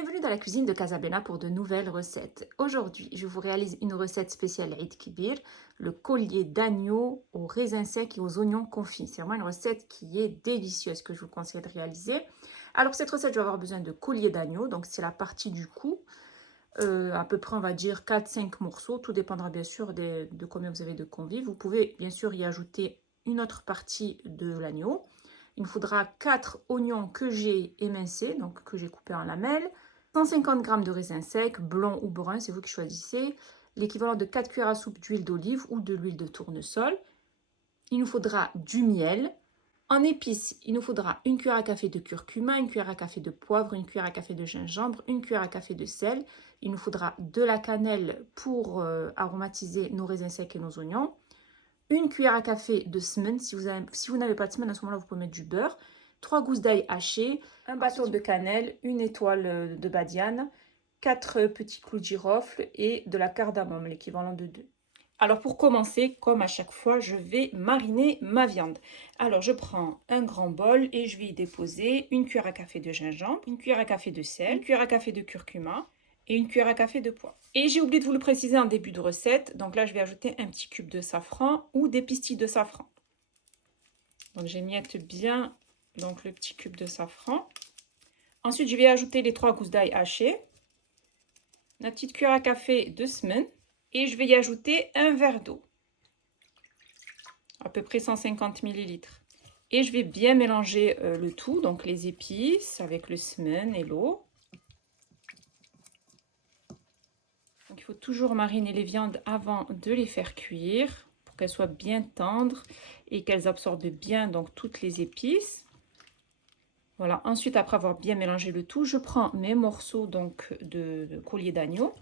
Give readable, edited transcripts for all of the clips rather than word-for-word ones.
Bienvenue dans la cuisine de Casablanca pour de nouvelles recettes. Aujourd'hui, je vous réalise une recette spéciale Eid Kibir, le collier d'agneau aux raisins secs et aux oignons confits. C'est vraiment une recette qui est délicieuse que je vous conseille de réaliser. Alors, pour cette recette, je vais avoir besoin de collier d'agneau, donc c'est la partie du cou. À peu près, on va dire 4-5 morceaux. Tout dépendra bien sûr de combien vous avez de convives. Vous pouvez bien sûr y ajouter une autre partie de l'agneau. Il me faudra 4 oignons que j'ai émincés, donc que j'ai coupés en lamelles. 150 g de raisins secs, blancs ou bruns, c'est vous qui choisissez. L'équivalent de 4 cuillères à soupe d'huile d'olive ou de l'huile de tournesol. Il nous faudra du miel. En épices, il nous faudra une cuillère à café de curcuma, une cuillère à café de poivre, une cuillère à café de gingembre, une cuillère à café de sel. Il nous faudra de la cannelle pour aromatiser nos raisins secs et nos oignons. Une cuillère à café de semen. Si vous n'avez pas de semen, à ce moment-là, vous pouvez mettre du beurre. 3 gousses d'ail hachées, un bâton de cannelle, une étoile de badiane, 4 petits clous de girofle et de la cardamome, l'équivalent de 2. Alors pour commencer, comme à chaque fois, je vais mariner ma viande. Alors je prends un grand bol et je vais y déposer une cuillère à café de gingembre, une cuillère à café de sel, une cuillère à café de curcuma et une cuillère à café de poivre. Et j'ai oublié de vous le préciser en début de recette, donc là je vais ajouter un petit cube de safran ou des pistilles de safran. Donc j'émiette bien donc, le petit cube de safran. Ensuite je vais ajouter les 3 gousses d'ail hachées, la petite cuillère à café de semen. Et je vais y ajouter un verre d'eau, à peu près 150 ml. Et je vais bien mélanger le tout, donc les épices avec le semen et l'eau. Donc il faut toujours mariner les viandes avant de les faire cuire pour qu'elles soient bien tendres et qu'elles absorbent bien donc toutes les épices. Voilà, ensuite après avoir bien mélangé le tout, je prends mes morceaux donc de collier d'agneau.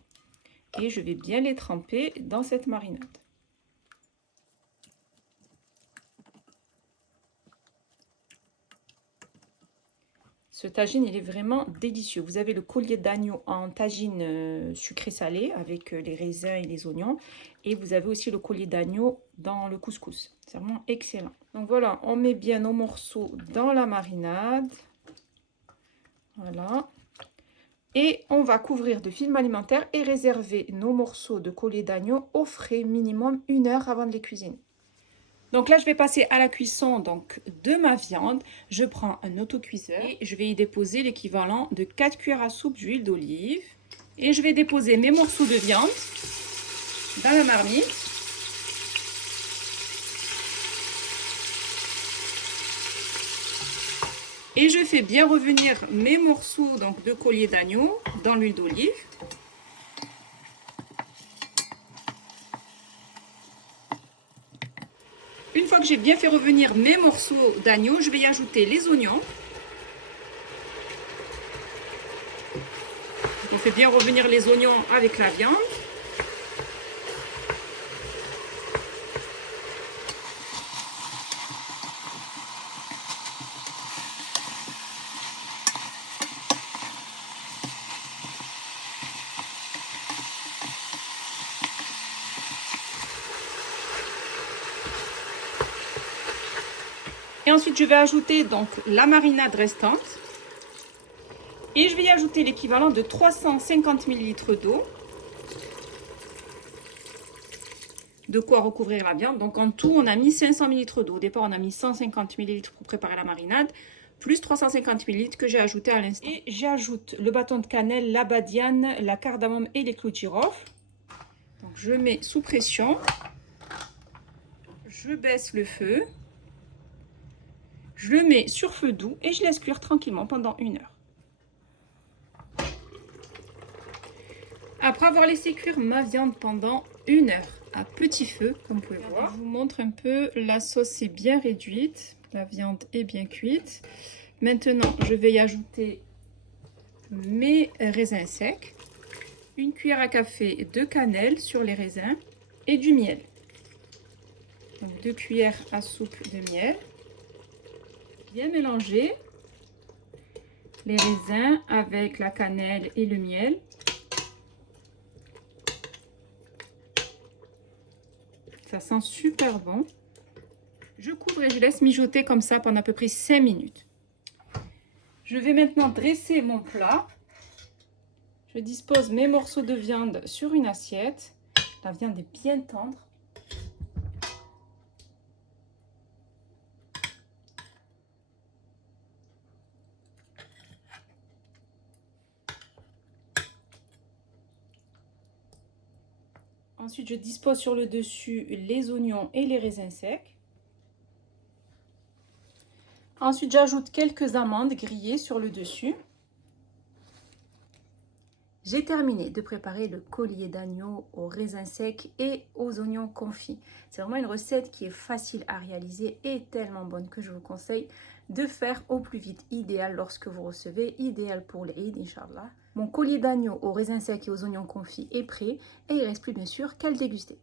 Et je vais bien les tremper dans cette marinade. Ce tagine, il est vraiment délicieux. Vous avez le collier d'agneau en tagine sucré-salé avec les raisins et les oignons. Et vous avez aussi le collier d'agneau dans le couscous. C'est vraiment excellent. Donc voilà, on met bien nos morceaux dans la marinade. Voilà. Et on va couvrir de film alimentaire et réserver nos morceaux de collier d'agneau au frais minimum 1 heure avant de les cuisiner. Donc là, je vais passer à la cuisson donc, de ma viande. Je prends un autocuiseur et je vais y déposer l'équivalent de 4 cuillères à soupe d'huile d'olive. Et je vais déposer mes morceaux de viande dans la marmite. Et je fais bien revenir mes morceaux donc, de collier d'agneau dans l'huile d'olive. Une fois que j'ai bien fait revenir mes morceaux d'agneau, je vais y ajouter les oignons. On fait bien revenir les oignons avec la viande. Et ensuite, je vais ajouter donc la marinade restante. Et je vais y ajouter l'équivalent de 350 ml d'eau. De quoi recouvrir la viande. Donc en tout, on a mis 500 ml d'eau. Au départ, on a mis 150 ml pour préparer la marinade, plus 350 ml que j'ai ajouté à l'instant. Et j'ajoute le bâton de cannelle, la badiane, la cardamome et les clous de girofle. Donc je mets sous pression. Je baisse le feu. Je le mets sur feu doux et je laisse cuire tranquillement pendant 1 heure. Après avoir laissé cuire ma viande pendant 1 heure à petit feu, comme vous pouvez voir, je vous montre un peu, la sauce est bien réduite, la viande est bien cuite. Maintenant, je vais y ajouter mes raisins secs, une cuillère à café de cannelle sur les raisins et du miel. Donc 2 cuillères à soupe de miel. Bien mélanger les raisins avec la cannelle et le miel. Ça sent super bon. Je couvre et je laisse mijoter comme ça pendant à peu près 5 minutes. Je vais maintenant dresser mon plat. Je dispose mes morceaux de viande sur une assiette. La viande est bien tendre. Ensuite, je dispose sur le dessus les oignons et les raisins secs. Ensuite, j'ajoute quelques amandes grillées sur le dessus. J'ai terminé de préparer le collier d'agneau aux raisins secs et aux oignons confits. C'est vraiment une recette qui est facile à réaliser et tellement bonne que je vous conseille de faire au plus vite. Idéal lorsque vous recevez, idéal pour l'Eid, Inch'Allah. Mon collier d'agneau aux raisins secs et aux oignons confits est prêt et il ne reste plus bien sûr qu'à le déguster.